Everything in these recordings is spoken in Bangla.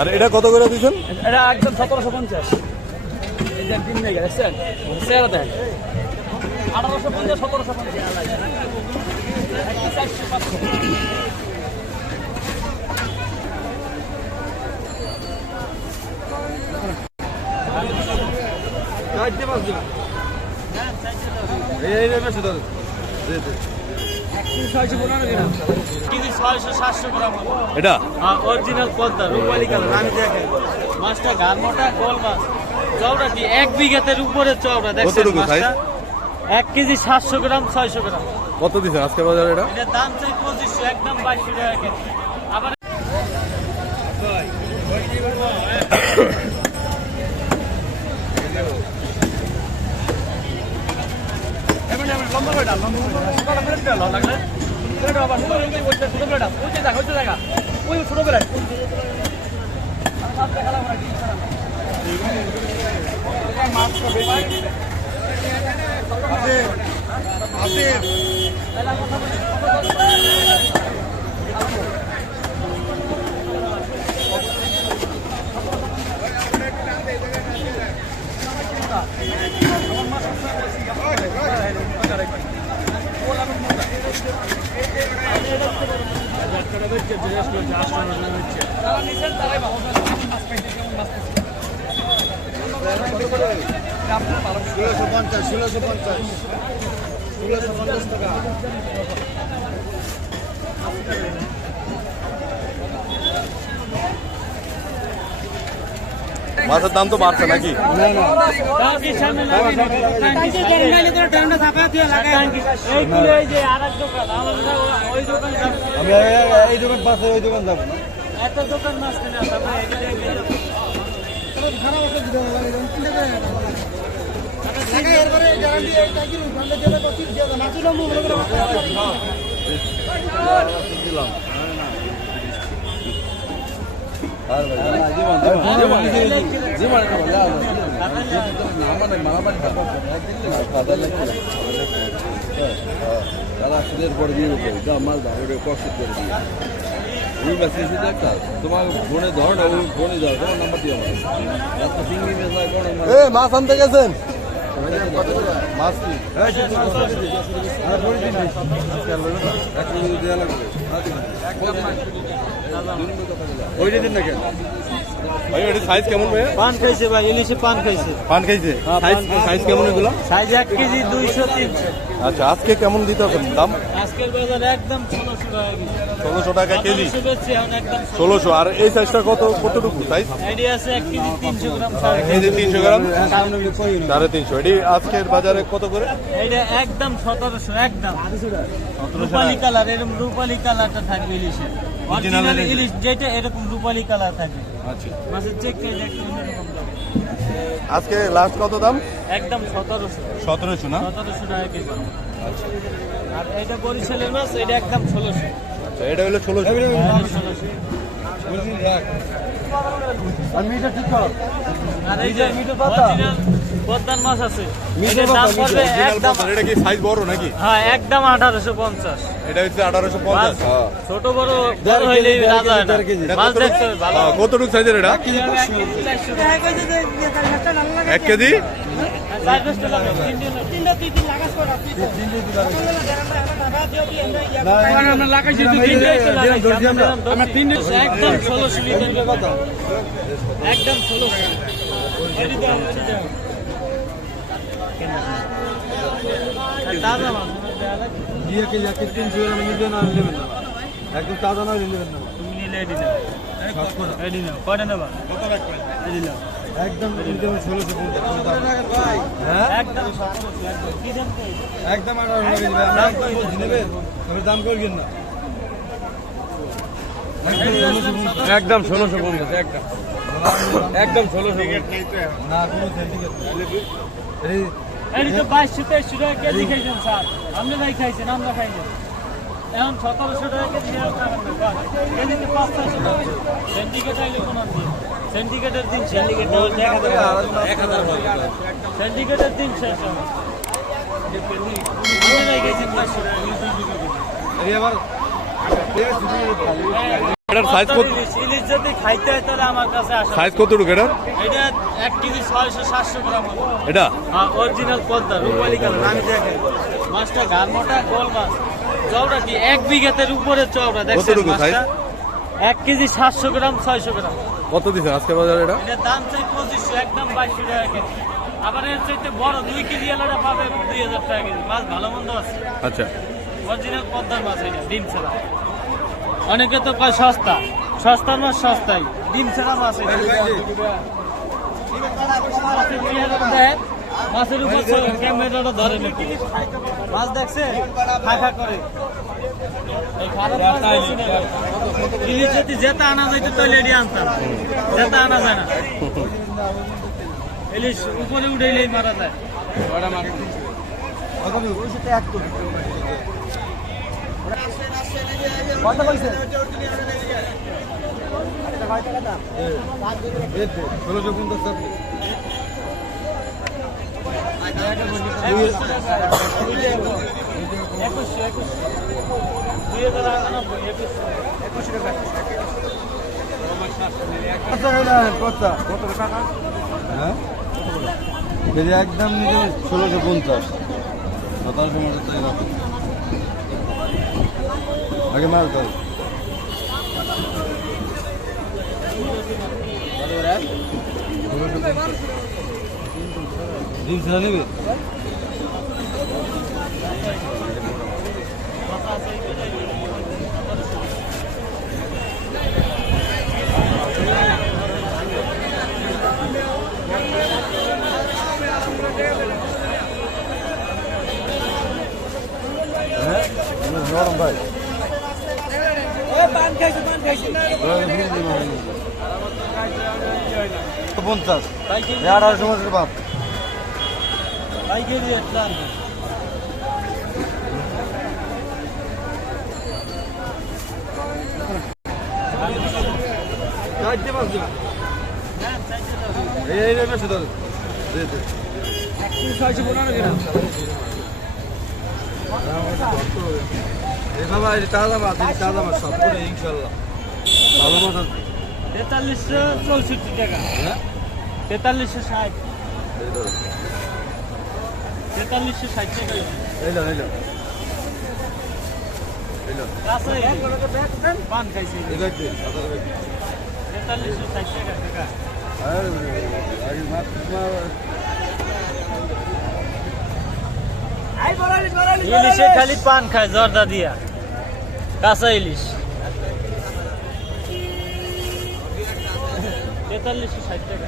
আর এটা কত করে দিচ্ছেন এটা একদম সতেরোশো পঞ্চাশ এই যে তিন জায়গা দেখছেন সেরা দেন আঠারোশো পঞ্চাশ সতেরোশো পঞ্চাশ চারশো পাঁচশো কেজি ছয়শো সাতশো গ্রাম হবে। এটা? হ্যাঁ অরিজিনাল পদ্মা রূপালি কালার আমি দেখেন। মাছটা গান মোটা গোল মাছ। চওড়া কি এক বিঘাতের উপরে চওড়া দেখছেন কতটুকু মাছটা? এক কেজি সাতশো গ্রাম ছয়শো গ্রাম। কত দিচ্ছেন আজকে বাজারে এটা? এটার দাম চাই পঁচিশশো একদম বাইশশো টাকা কেজি। আবার লম্বা লম্বা বেটা লাগলে বেটা আবার ওই ছোট বেটা ওই যে দেখা ওই যে দেখা ওই ছোট বেটা ষোলোশো পঞ্চাশ ষোলোশো পঞ্চাশ। ষোলোশো পঞ্চাশ টাকা। মাছের দাম তো বাড়ছে নাকি? আমি এই দোকান পাশে ওই দোকান যাব। দোকান মাঝখানে আছে আমরা এখানে গেলাম। মাছ ধরে ওই ফোনে ধর তোমার নাম্বার দিয়ে আমার এত মাছ আনতে গেছেন? মাছ কি ওইটা দিন না কেন ভাই এটা সাইজ কেমন ভাই পান খাইছে ভাই ইলিশে পান খাইছে। পান খাইছে? সাইজ সাইজ কেমন এগুলো? সাইজ এক কেজি দুইশো তিনশো। আচ্ছা আজকে কেমন দিতে হবে? দাম? আজকের বাজার একদম ষোলোশো টাকা কেজি। ষোলোশো টাকা কেজি। ষোলোশো বেচছে এখন একদম ষোলোশো। আর এই সাইজটা কত কতটুকু সাইজ আইডিয়া আছে এক কেজি তিনশো গ্রাম। সাড়ে কেজি তিনশো। গ্রাম? সাড়ে তিনশো। আজকের বাজারে কত করে? এইটা একদম সতেরোশো একদম। রূপালি কালার এরকম রূপালি কালারটা থাকবে ইলিশে অরিজিনাল ইলিশ যেটা এরকম রূপালি কালার থাকবে আচ্ছা। মাছের চেক কেজি একটু অন্যরকম আজকে লাস্ট কত দাম? একদম সতেরোশো। সতেরোশো না? সতেরোশো টাকা কেজি। আর এটা বরিশালের মাছ এটা একদম ষোলোশো। আচ্ছা এটা হলো ষোলোশো। ষোলোশো। আমি এটা ঠিক কর আর এই যে original পদ্মার মাছ আছে এটার দাম পড়বে একদম এটা কি সাইজ বড় নাকি হ্যাঁ একদম আঠারোশো পঞ্চাশ এটা হচ্ছে আঠারোশো পঞ্চাশ ছোট বড় বড় হইলেই রাজা হয় না মাছ দেখতে ভালো হ্যাঁ, কতটুকু সাইজের এটা এক কেজি একদম ষোলোশো একদম ষোলোশো তাজা মাছ দিয়ে কেজি এক কেজি তিনশো গ্রাম নিতে না নেবেন না একদম তাজা না নেবেন না তুমি নিলে নেবা নাও একদম ষোলোশো হ্যাঁ একদম। দাম আঠারো নেবেন করবেন না একদম ষোলোশো পঞ্চাশ। একদম একদম ষোলোশো না কোনো সিন্ডিকেট তো বাইশশো তেইশশো টাকা কেজি খাইছেন স্যার। আপনি ভাই খাইছেন আমরা খাইছেন। এখন সতেরোশো টাকা কেজি কেজিতে পাঁচ ছয়শো টাকা। সিন্ডিকেট আইলে কোন দিন সিন্ডিকেটের দিন শেষ হবে। টাকা। আবার এটার সাইজ কত? ইলিশ যদি খাইতে হয় তাহলে আমার কাছে আসা। সাইজ কতটুকু এটার? এটা এক কেজি ছয়শো সাতশো গ্রাম এটা? হ্যাঁ অরিজিনাল পদ্মা রূপালি কালার। আমি দেখেন মাছটা গান মোটা গোল মাছ। চওড়া কি? এক বিঘাতের উপরে চওড়া দেখছেন কতটুকু মাছটা? এক কেজি সাতশো গ্রাম ছয়শো গ্রাম। কত দিছে আজকে বাজারে এটা? এটার দাম চাই পঁচিশশো একদম বাইশশো টাকা কেজি। আবার এর চাইতে বড় দুই কেজি এলাকা পাবে দুই হাজার টাকা কেজি। মাছ ভালো মন্দ আছে। আচ্ছা। অরিজিনাল পদ্মার মাছ এটা ডিম ছাড়া। অনেকে তো কয় সস্তা। সস্তার মাছ সস্তাই। ডিম ছাড়া মাছ মাছের উপর ক্যামেরাটা ধরে নাকি মাছ দেখছে ফাঁকা করে। ইলিশ যদি যেটা আনা যাইতো তাহলে এটি আনতাম। যেটা আনা যায় না। ইলিশ উপরে উঠেইলেই মারা যায়। দুই হাজার আটানব্বই একুশশো একদম ষোলোশো পঞ্চাশ। সতেরোশো মতো এরকম আগে মাল তো ডিম ছিল নেবে নরম ভাই পঞ্চাশ। আঠারোশো মাসের বাপ। এই বেশি ধরে। দে এই বাবা এই তাজা মাছ এই তাজা মাছ সব করে ইনশাল্লাহ ভালো মাছ আছে। তেতাল্লিশশো চৌষট্টি টাকা। হ্যাঁ? তেতাল্লিশশো ষাট। তেতাল্লিশশো ষাট টাকা। এই লো এই লো পান খাইছে। তেতাল্লিশশো ষাট টাকা টাকা আর আগে মাছ মাছ ইলিশে খালি পান খায় জর্দা দিয়া। কাঁচা ইলিশ। তেতাল্লিশশো ষাট টাকা।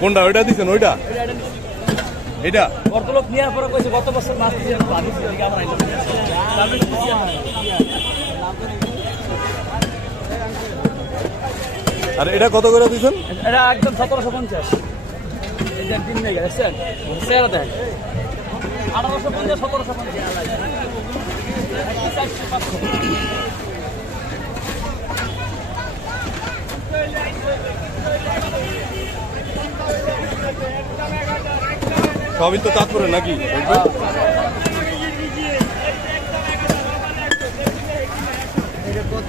কোনটা ওইটা দিছেন ওইটা? এটা? বর্তলোক নেওয়ার পরে কইছে গত বছর মাছ দিয়ে ভাবি আমরা আর এটা কত করে দিছেন এটা একদম সতেরোশো পঞ্চাশ। আঠারোশো পঞ্চাশ সতেরোশো পঞ্চাশ। সবই তো চাঁদপুরে নাকি? কত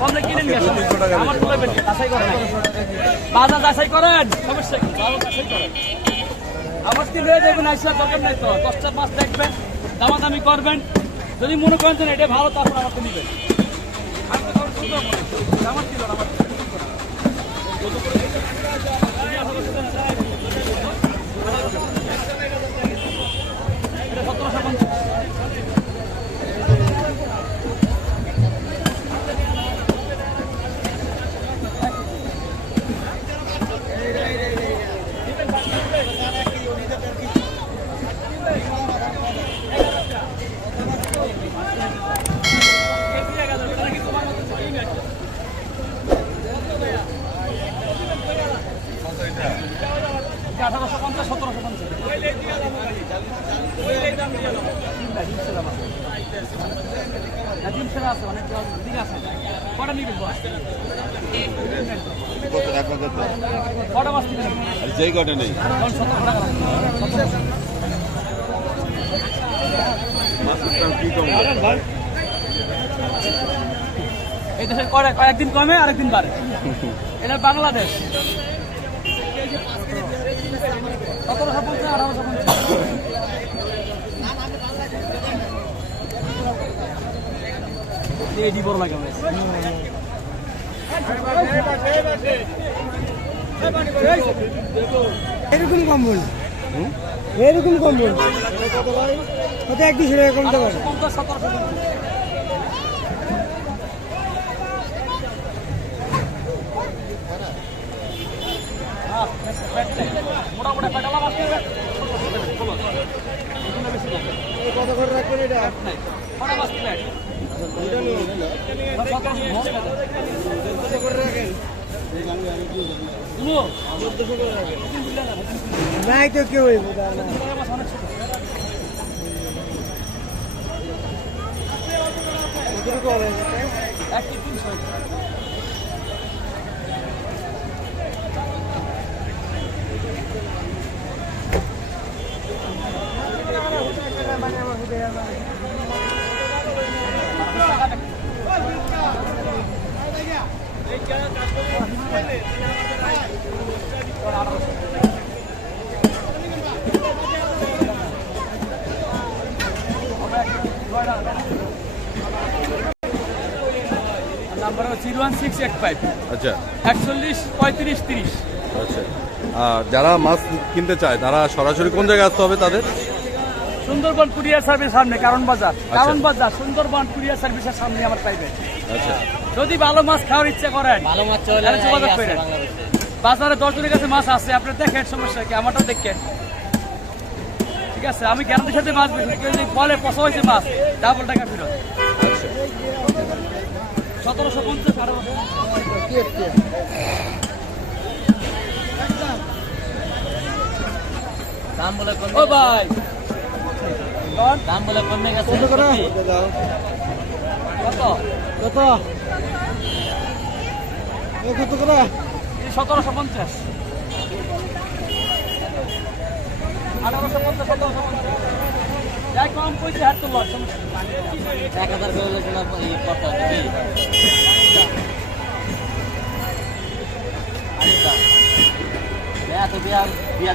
কমলে কিনে নিয়ে আসুন। আমার তো লাগবে না, যাচাই করেন। বাজার যাচাই করেন। সমস্যা কি? বাজার যাচাই করেন। আমার তিন হয়ে যাবেন আইসা দরকার নাই তো। দশটা পাঁচ দেখবেন দামাদামি করবেন। যদি মনে করেন যে এটা ভালো তারপর আমার তো নিবেন। আমি তো সুন্দর মনে আমার ছিল আমার সতেরোশো পঞ্চাশ। Спасибо. যেই কটে নেই। এই দেশে করে কয়েকদিন কমে আরেকদিন বাড়ে। এটা বাংলাদেশ। সতেরোশো পঞ্চাশ আঠারোশো পঞ্চাশ। এডি বড় লাগে এরকম কম বল এরকম কম বল কত এক দুশো টাকা কমতে পারে। মোটামুটি পেটালা মাছ কত করে রাখবেন এটা? নাই তো কেউ কতটুকু হবে number zero one six eight five. আচ্ছা। একচল্লিশ পঁয়ত্রিশ তিরিশ। আচ্ছা। আর যারা মাছ কিনতে চায় তারা সরাসরি কোন জায়গায় আসতে হবে তাদের? সুন্দরবন কুরিয়ার সার্ভিস সামনে কারণ বাজার। কারণ বাজার সুন্দরবন কুরিয়ার সার্ভিসের সামনে আমার পাইবে আচ্ছা। যদি ভালো মাছ খাওয়ার ইচ্ছা করেন ভালো মাছ তাহলে যোগাযোগ করেন। বাজারে দশজনের কাছে মাছ আছে আপনি দেখেন সমস্যা কি আমারটা দেখেন। ঠিক আছে আমি গ্যারান্টির সাথে মাছ বেশি কেউ যদি বলে পচা হয়েছে মাছ ডাবল টাকা ফেরত। আচ্ছা। সতেরোশো পঞ্চাশ দাম বলে ও ভাই। দাম বলে কমে গেছে। কত। কত? কত? করে? সতেরোশো পঞ্চাশ। আঠারোশো পঞ্চাশ সতেরোশো পঞ্চাশ। এক হাজার করে হলে কোনো ই করতে হবে কি? আরে দাম। বিয়া তো বিয়া বিয়া